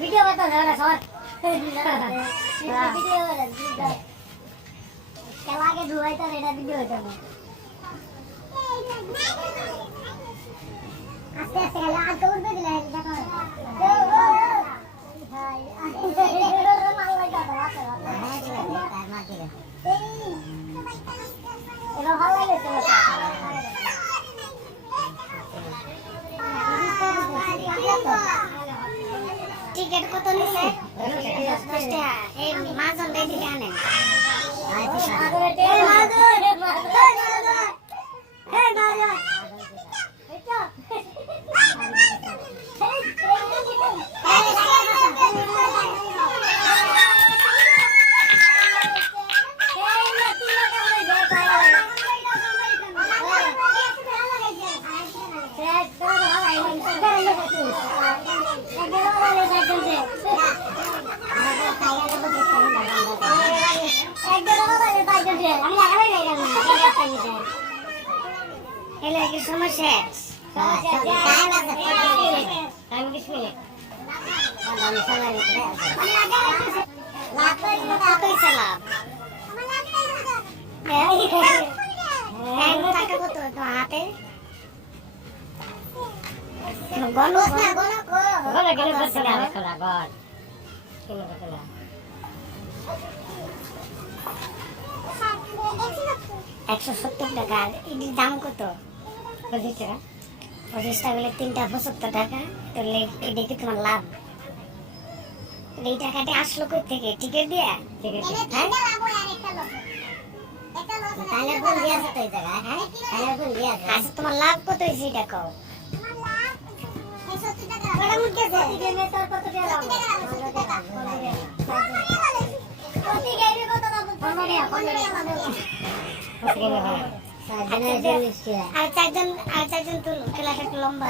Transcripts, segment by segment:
video করতে হবে সর ভিডিও করে খেলাকে ধুয়াই তো এটা ভিডিও হইতে হবে আস্তে আস্তে খেলা আজ করবে দিলে দেখো ভাই মাল লাগা দাও হ্যাঁ তাই মার দিলে এটা ভালো লাগে তো টিকেট কত নিছে 10 টাকা এই মাজন দেখি আনেন সমস্যা টাইম কিস মিনিট টাকা এটির দাম কত 25 টাকা 25 টাকা হলে 3টা 75 টাকা তাহলে এটা কি তোমার লাভ এই টাকাটা আসলো কই থেকে টিকেট দিয়া হ্যাঁ তাহলে কোন দিয়া আছে এই জায়গা হ্যাঁ তাহলে কোন দিয়া আছে আচ্ছা তোমার লাভ কত হইছে এটা কও আমার লাভ 170 টাকা বড় মুখে আছে টিকেটে তোর কত টাকা লাভ 15 টাকা কত গাইবে কত লাভ 15 টাকা আর চারজন তো খেলাটা একটু লম্বা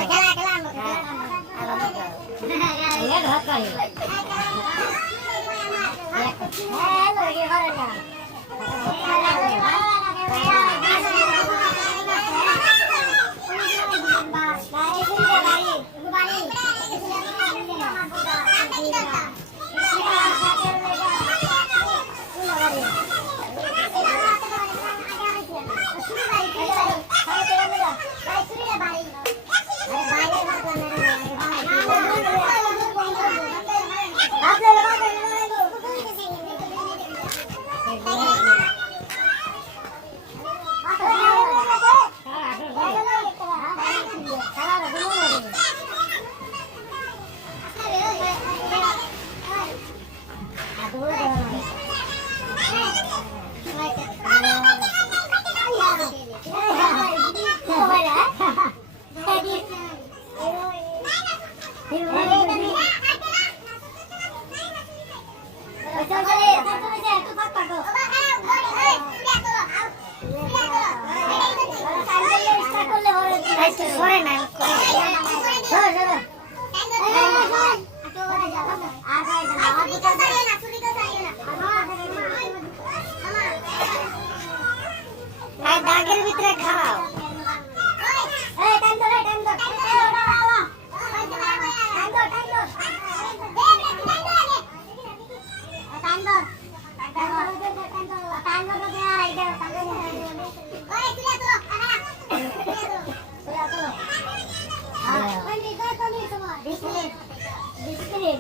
দাগের ভিতরে খাও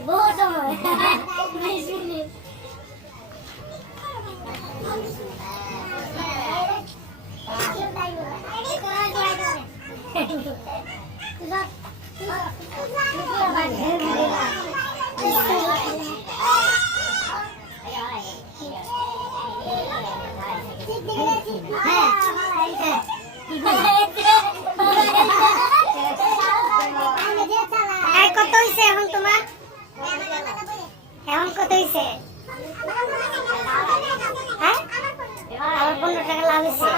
बहुत समय কত হইছে এখন তোমার এখন কত হইছে হ্যাঁ আর 15 টাকা লাভ হয়েছে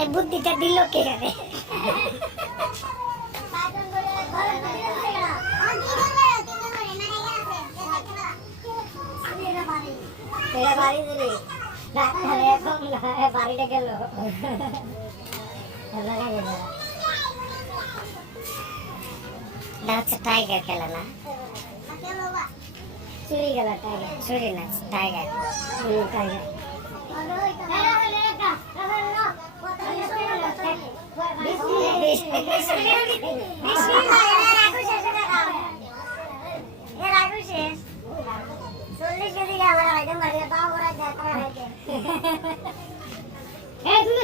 এই বুদ্ধিটা দিল কে রে বাড়িটা গেল হচ্ছে টাইগার খেলা না চুরি গেল টাইগার চুরি না টাইগার টাইগার এই তুমি